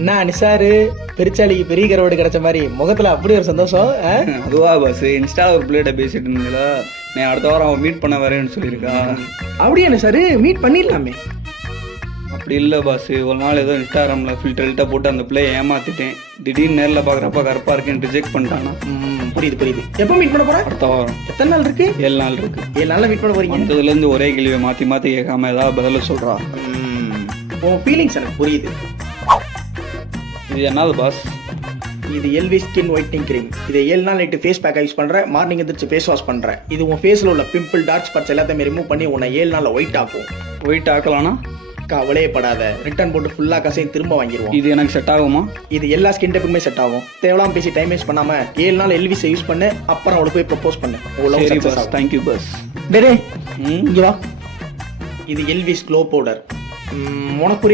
என்ன நிசாரு பெருச்சாலிக்கு பெரிய கருவாடு கிடைச்ச மாதிரி முகத்துல அப்படி ஒரு சந்தோஷம். அதுவா பாஸ், இன்ஸ்டால ஒரு பிள்ளைகிட்ட பேசிட்டு இருந்தீங்களா, நான் அடுத்த வாரம் அவன் மீட் பண்ண வரேன்னு சொல்லியிருக்கா. அப்படியே நிசாரு மீட் பண்ணிடலாமே. அப்படி இல்லை பாஸ், ஒரு நாள் ஏதோ இன்ஸ்டாகிராமில் ஃபில்டர்கிட்ட போட்டு அந்த பிள்ளையை ஏமாத்திட்டேன். திடீர்னு நேரில் பார்க்குறப்ப கருப்பாக இருக்குன்னு ரிஜெக்ட் பண்ணிட்டானா. புரியுது. எப்போ மீட் பண்ண போற? அடுத்த வாரம். எத்தனை நாள் இருக்கு? 7 நாள் இருக்கு. 7 நாள்ல மீட் பண்ண போறீங்க. வந்ததுலேருந்து ஒரே கேள்வியை மாற்றி மாற்றி கேட்காம ஏதாவது பதில சொல்கிறா. உன் ஃபீலிங்ஸ் எனக்கு புரியுது. இது என்னது பாஸ்? இது எல்வி ஸ்கின் ஒயிட்னிங் கிரீம். இதை 7 நாள் நைட்டு ஃபேஸ் பேக்கை யூஸ் பண்ணுறேன், மார்னிங் எந்திரிச்சு ஃபேஸ் வாஷ் பண்ணுறேன். இது உன் ஃபேஸில் உள்ள பிம்பிள் டார்க் ஸ்பாட்ஸ் எல்லாத்தையுமே ரிமூவ் பண்ணி உன்னை 7 நாளில் ஒயிட் ஆக்கும். ஒயிட் ஆக்கலாம்னா? கவலையே படாத, ரிட்டர்ன் போட்டு ஃபுல்லாக கசையும் திரும்ப வாங்கிடுவோம். இது எனக்கு செட் ஆகுமா? இது எல்லா ஸ்கின் டைப்புக்குமே செட் ஆகும். தேவலாம் பேசி டைம் வேஸ்ட் பண்ணாம 7 நாள் எல்விஸை யூஸ் பண்ணு, அப்புறம் அவளை போய் ப்ரப்போஸ் பண்ணு. Thank you boss. டே இங்க வா. இது எல்விஸ் க்ளோ பவுடர். உனக்கு புரியல